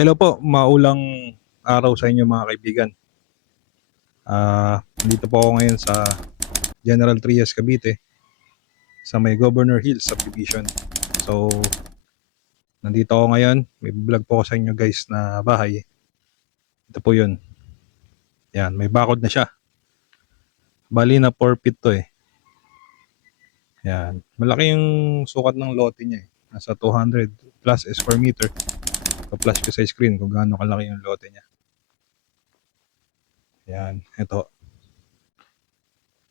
Hello po, maulang araw sa inyo mga kaibigan. Dito po ako ngayon sa General Trias, Cavite, sa may Governor Hills Subdivision. So, nandito ako ngayon, may vlog po ako sa inyo guys na bahay. Ito po yun. Yan, may bakod na siya. Bali na 4 feet to eh. Yan, malaki yung sukat ng lote niya eh. Nasa 200 plus square meter. Pa-flash ko sa screen kung gaano kalaki yung lote niya. Yan, ito.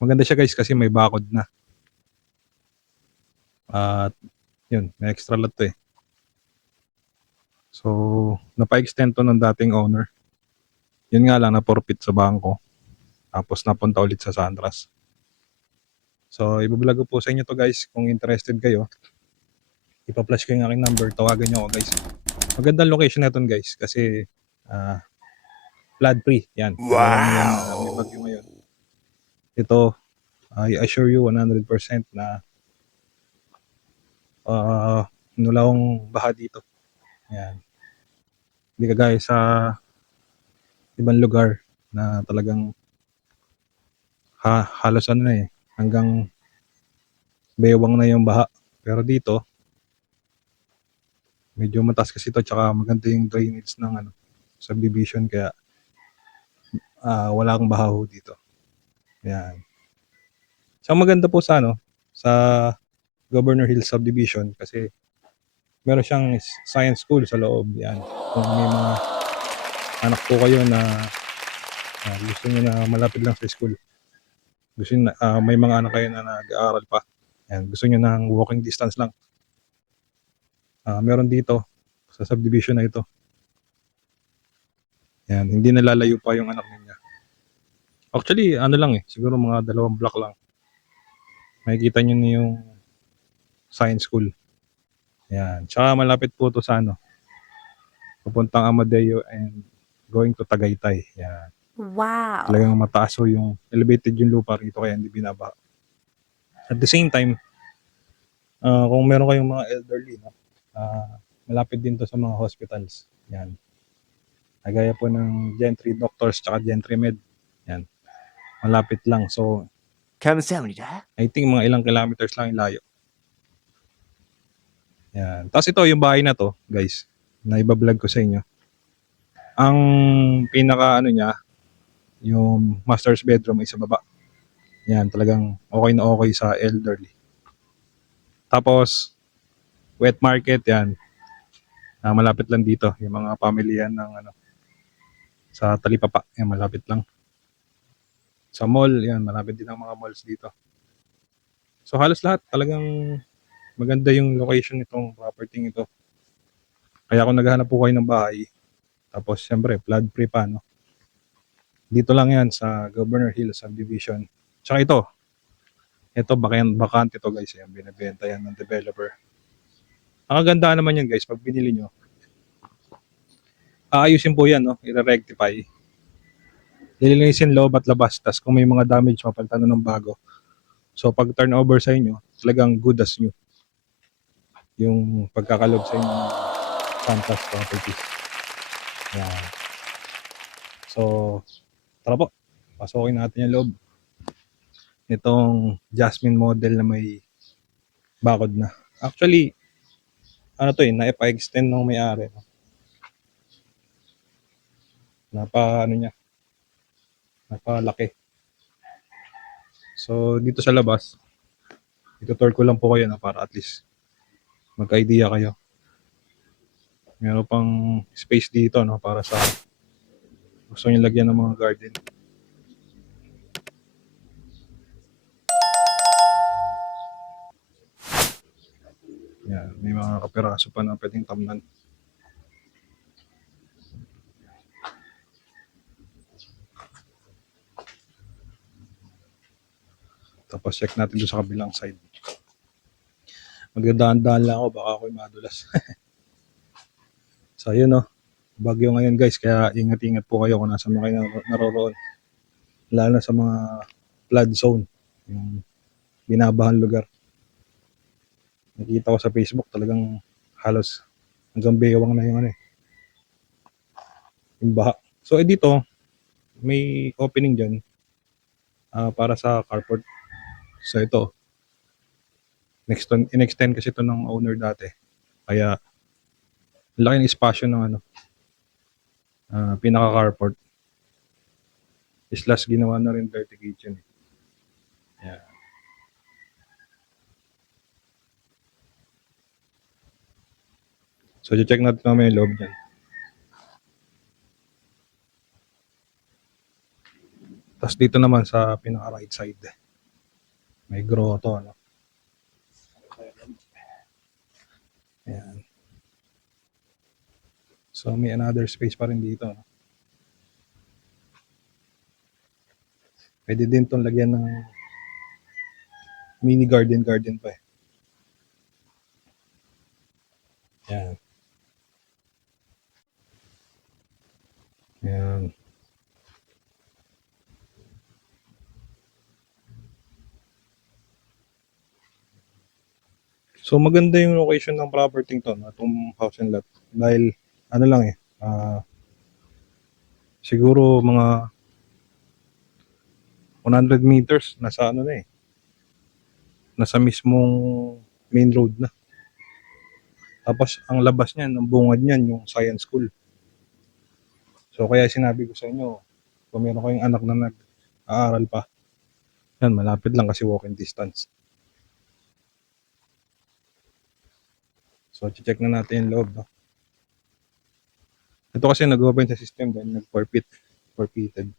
Maganda siya guys kasi may bakod na. At yun, may extra lot to eh. So, napa-extend to ng dating owner. Yun nga lang, na-forfeit sa bangko. Tapos napunta ulit sa Sandras. So, ibablog ko po sa inyo to guys. Kung interested kayo, ipa-flash ko yung aking number. Tawagan nyo ako guys. Magandang location na ito guys. Kasi, flood free. Yan. Wow! May bagyo ngayon. Ito, I assure you 100% na wala akong baha dito. Yan. Hindi kagaya sa ibang lugar na talagang halos ano na eh, hanggang bewang na yung baha. Pero dito, medyo mataas kasi ito, tsaka maganda yung drainage ng subdivision, kaya wala akong baha ho dito. Yan. So maganda po sa sa Governor Hills Subdivision kasi meron siyang science school sa loob. Yan. Kung may mga anak po kayo na gusto niyo na malapit lang sa school, gusto niyo may mga anak kayo na nag-aaral pa, yan, gusto niyo ng walking distance lang, meron dito sa subdivision na ito. Yan, hindi nalalayo pa yung anak niya. Actually, ano lang eh, siguro mga 2 block lang. Makikita niyo na yung science school. Yan, tsaka malapit po to sa papuntang Amadeo and going to Tagaytay. Yan. Wow. Talagang mataas ho yung elevated yung lupa rito, kaya hindi binabaha. At the same time, kung meron kayong mga elderly, malapit din to sa mga hospitals. Yan. Kagaya po ng Gentry Doctors tsaka Gentry Med. Yan. Malapit lang. So, I think mga ilang kilometers lang yung layo. Yan. Tapos ito, yung bahay na to, guys, na ibablog ko sa inyo. Ang pinaka niya, yung master's bedroom ay sa baba. Yan, talagang okay na okay sa elderly. Tapos, wet market yan. Malapit lang dito. Yung mga pamilya ng sa Talipapa. Yan, malapit lang. Sa mall, yan, malapit din ang mga malls dito. So, halos lahat. Talagang maganda yung location nitong property ito. Kaya kung naghahanap po kayo ng bahay, tapos siyempre, flood free pa, no? Dito lang yan sa Governor Hills Subdivision. Tsaka ito bakante to guys, yan, binibenta yan ng developer. Ang ganda naman yan guys, pag binili nyo, aayusin po yan, no? I-rectify. Lilinisin loob at labas, tas kung may mga damage, mapalitan ng bago. So pag turnover sa inyo, talagang good as new yung pagkakalog sa inyo ng Santas Properties. Yan. So, tara po, pasukin natin yung loob nitong Jasmine model na may bakod na. Actually, to eh, naipa-extend ng may-ari. Napalaki. So, dito sa labas, ito-tour ko lang po kayo para at least magka-idea kayo. Meron pang space dito, no, para sa gusto nyo lagyan ng mga garden. Yan, may mga kapiraso pa na pwedeng tamnan. Tapos check natin doon sa kabilang side. Magdadaan-daan lang ako, baka ako'y madulas. So, yun, no. Bagyo ngayon guys, kaya ingat-ingat po kayo kung nasa mga kayo naroroon. lalo na sa mga flood zone, yung binabahan lugar. Nakita ko sa Facebook talagang halos hanggang bewang na yung ano yung baha. So dito may opening diyan para sa carport. So ito, in-extend kasi ito ng owner dati. Kaya laki ng espasyo ng pinaka carport. Islas ginawa na rin dirty kitchen. Yeah. So check natin naman yung loob niyan. Tapos dito naman sa pinaka right side, may grotto ano. Ayan. So may another space pa rin dito. No? Pwede din itong lagyan ng mini garden pa eh. Ayan. Ayan. So maganda yung location ng property to, itong house and lot. Dahil ano lang eh, siguro mga 100 meters nasa ano na eh. Nasa mismong main road na. Tapos ang labas niyan, ang bungad niyan yung science school. So kaya sinabi ko sa inyo, kung meron kayong anak na nag-aaral pa, yan malapit lang kasi walking distance. So check na natin yung loob. No? Ito kasi nag-open sa system dahil forfeited.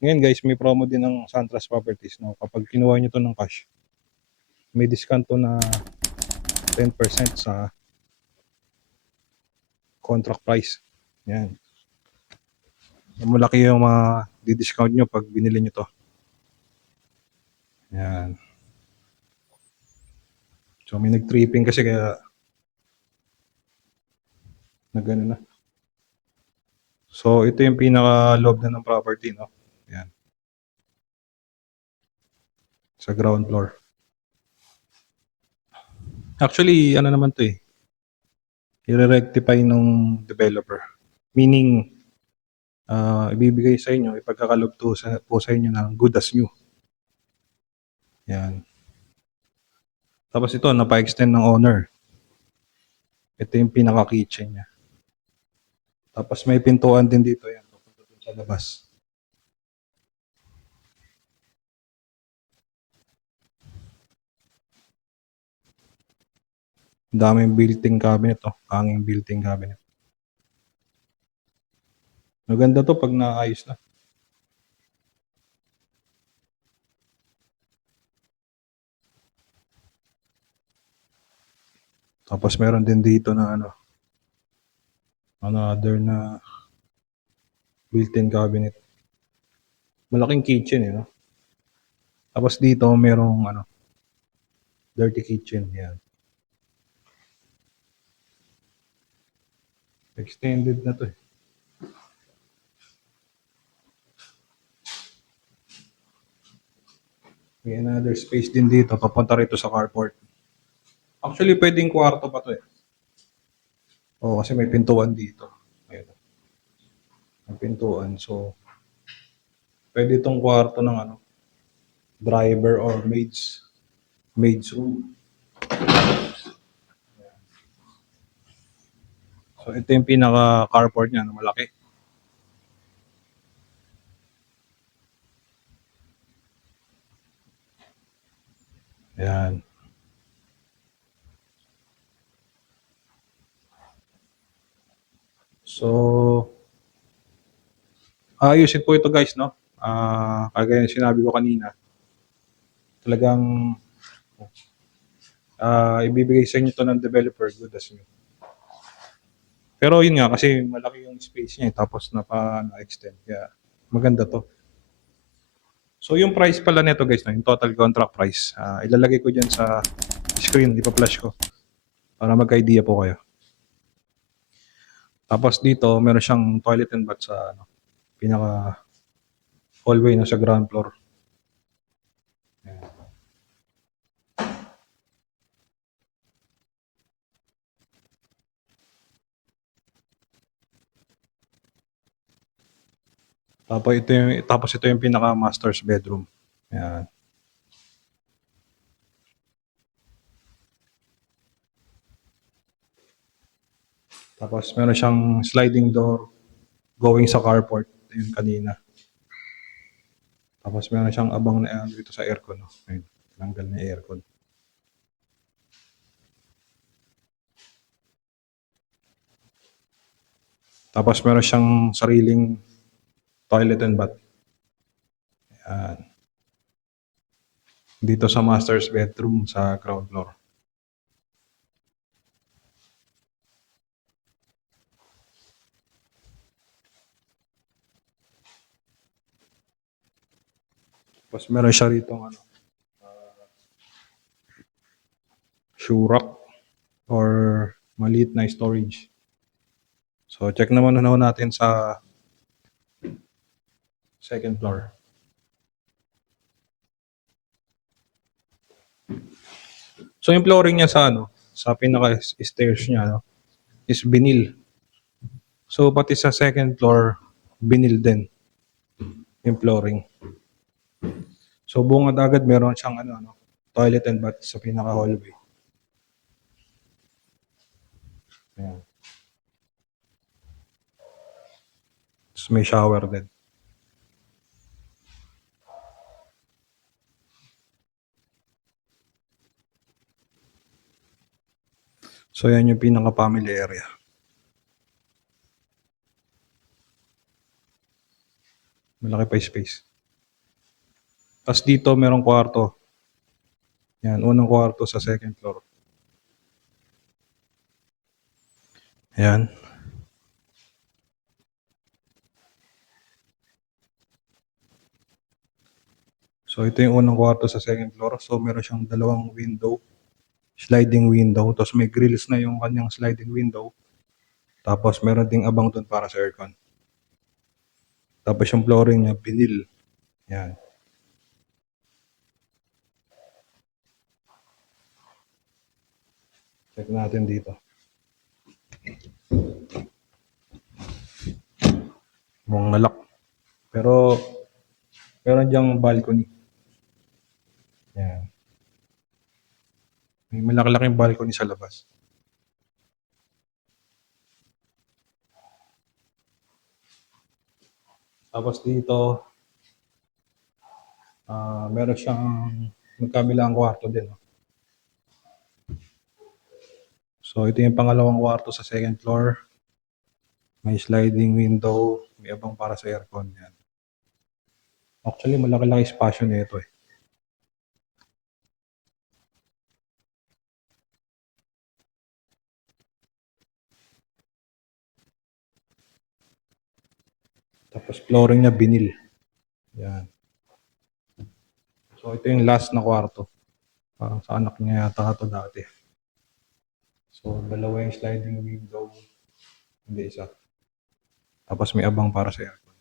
Ngayon guys, may promo din ng Santras Properties. No? Kapag kinuha nyo to ng cash, may discount to na 10% sa contract price. Yan. Malaki yung mga di-discount nyo pag binili nyo to. Yan. So may nag-tripping kasi kaya nagano na. So ito yung pinaka-loob na ng property, no? Yan. Sa ground floor. Actually, ano naman to eh. I-rectify nung developer. Meaning, ibibigay sa inyo, ipagkakalob po sa inyo ng good as new. Yan. Tapos ito, napa-extend ng owner. Ito yung pinaka-kitchen niya. Tapos may pintuan din dito yan. Papunta dun sa labas. Daming built-in cabinet. Oh. Hanging built-in cabinet. Maganda to pag naayos na. Tapos meron din dito na another na built-in cabinet. Malaking kitchen eh, no? Tapos dito merong dirty kitchen. Yan. Extended na to eh. May another space din dito, papunta rito sa carport. Actually, pwedeng kwarto pa to eh. Oo, kasi may pintuan dito. Ayun. May pintuan. So, pwede itong kwarto ng driver or maid's room. So, ito yung pinaka carport niya, malaki. Ayan. So, ayusin po ito guys, no? Kagaya ng sinabi ko kanina, talagang ibibigay sa inyo to ng developer, good as new. Pero yun nga, kasi malaki yung space niya, tapos na-extend. Kaya maganda to. So yung price pala nito guys, no, yung total contract price, ilalagay ko dyan sa screen, ipa-flash ko para magka-idea po kayo. Tapos dito, meron siyang toilet and bath sa pinaka hallway na sa ground floor. Ayan. Tapos ito yung pinaka master's bedroom. Ayan. Tapos meron siyang sliding door going sa carport. Yun kanina. Tapos meron siyang abang na dito sa aircon. No? Ayun, tanggal na aircon. Tapos meron siyang sariling toilet and bath. Ayan. Dito sa master's bedroom sa ground floor. Tapos meron siya rito shoe rack or maliit na storage. So check naman natin sa second floor. So yung flooring niya sa pinaka stairs niya is vinyl. So pati sa second floor vinyl din yung flooring. So bungad agad meron siyang toilet and bath sa pinaka hallway. Ayan. Tapos may shower din. So yan yung pinaka family area. Malaki pa yung space. Tapos dito merong kwarto. Yan, unang kwarto sa second floor. Ayan. So ito yung unang kwarto sa second floor. So meron siyang dalawang window, sliding window. Tapos may grills na yung kanyang sliding window. Tapos meron ding abang doon para sa aircon. Tapos yung flooring niya, vinyl. Yan. Check natin dito. Mukhang malak. Pero meron diyang balcony. Yan. May malaki-laking balcony sa labas. Tapos dito, meron siyang magkabilang kwarto din. No? So ito yung pangalawang kwarto sa second floor. May sliding window, may abang para sa aircon. Yan. Actually, malaki-laki espasyo nito eh. Tapos flooring niya vinyl. Yan. So ito yung last na kwarto. Parang sa anak niya yata ito dati. So dalawa yung sliding window. Hindi isa. Tapos may abang para sa aircon.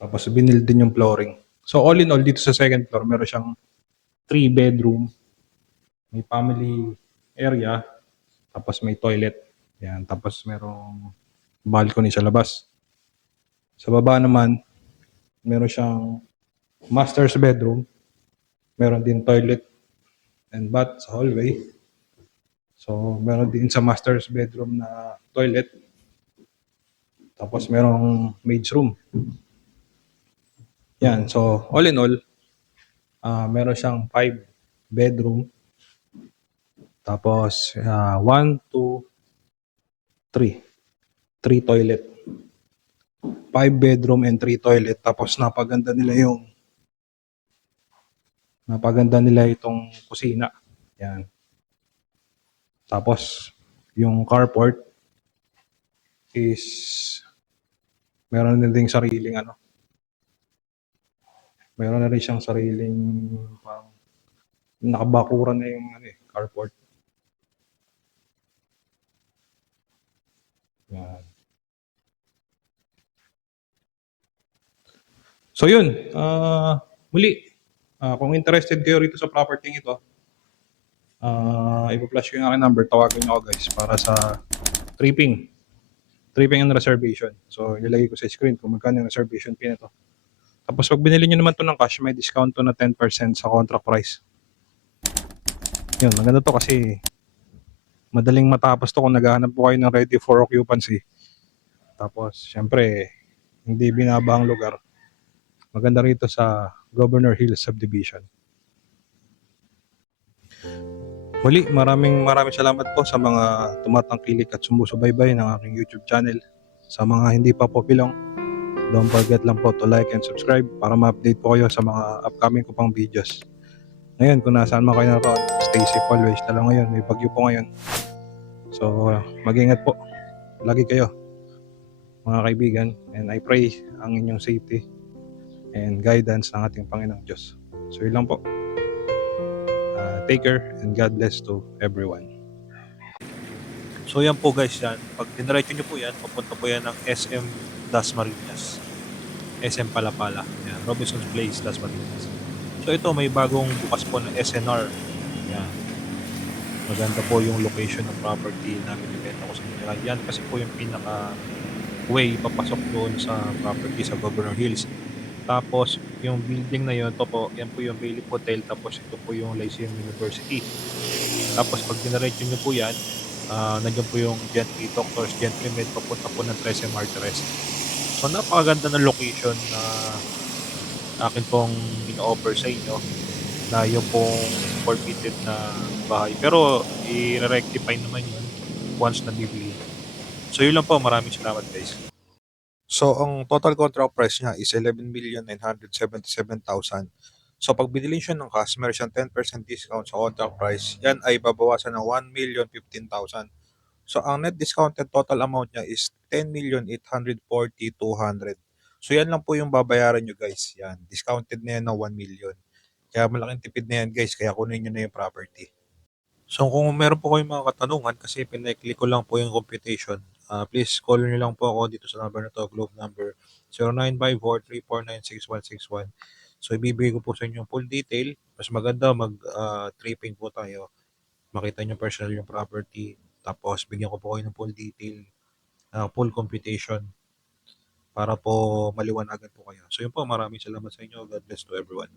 Tapos vinyl din yung flooring. So all in all, dito sa second floor, meron siyang 3 bedroom. May family area. Tapos may toilet. Yan. Tapos merong balcony sa labas. Sa baba naman, meron siyang master's bedroom. Meron din toilet and bath sa hallway. So, meron din sa master's bedroom na toilet. Tapos merong maid's room. Yan. So, all in all, meron siyang 5 bedroom. Tapos, 1, 2, 3. 3 toilet. 5 bedroom and 3 toilet. Tapos, napaganda nila itong kusina. Yan. Tapos, yung carport is meron din ding sariling meron na rin siyang sariling parang nakabakuran na yung carport. Yan. So yun, muli, kung interested kayo rito sa property ito, ipa-flash ko yung aking number, tawagan nyo ako guys para sa tripping. Tripping and reservation. So ilagay ko sa screen kung magkano yung reservation fee nito. Tapos pag binili nyo naman to ng cash, may discount to na 10% sa contract price. Yun, maganda to kasi madaling matapos to kung naghahanap po kayo ng ready for occupancy. Tapos, syempre, hindi binabahang lugar. Maganda rito sa Governor Hills Subdivision. Muli, maraming salamat po sa mga tumatangkilik at sumusubaybay ng aking YouTube channel. Sa mga hindi pa po pilong, don't forget lang po to like and subscribe para ma-update po kayo sa mga upcoming ko pang videos. Ngayon, kung nasaan man kayo naroon, stay safe always. Lalo ngayon, may bagyo po ngayon. So, mag-ingat po. Lagi kayo, mga kaibigan. And I pray ang inyong safety and guidance ng ating Panginoong Diyos. So, yun lang po. Take care and God bless to everyone. So yan po guys, yan. Pag diniretso nyo po yan, papunta po yan ng SM Dasmariñas. SM Palapala. Yan. Robinson's Place, Dasmariñas. So ito, may bagong bukas po na SNR. Yan. Maganda po yung location ng property na binibenta ko sa inyo. Yan kasi po yung pinaka way papasok doon sa property sa Governor Hills. Tapos, yung building na yun, ito po, yan po yung Bailey Hotel, tapos ito po yung Lyceum University. Tapos, pag dinaretso nyo po yan, nandiyan po yung Gentry Doctors, Gentry Med, papunta po ng 13 Martires. So, napakaganda ng location na akin pong ino-offer sa inyo na yung pong forfeited na bahay. Pero, i-rectify naman yun once na bibili. So, yun lang po. Maraming salamat guys. So, ang total contract price niya is 11,977,000. So, pag binili siya ng cash, meron siyang 10% discount sa contract price. Yan ay babawasan ng 1,015,000. So, ang net discounted total amount niya is 10,840,200. So, yan lang po yung babayaran nyo guys. Yan, discounted na yan ng 1 million. Kaya malaking tipid na yan guys, kaya kunin nyo na yung property. So kung meron po kayong mga katanungan, kasi pinag-click ko lang po yung computation, please call nyo lang po ako dito sa number na to, Globe number 0954-349-6161. So ibibigay ko po sa inyo yung full detail. Mas maganda mag-tripping po tayo. Makita nyo personal yung property. Tapos bigyan ko po kayo ng full detail, full computation para po maliwanagan po kayo. So yun po, maraming salamat sa inyo. God bless to everyone.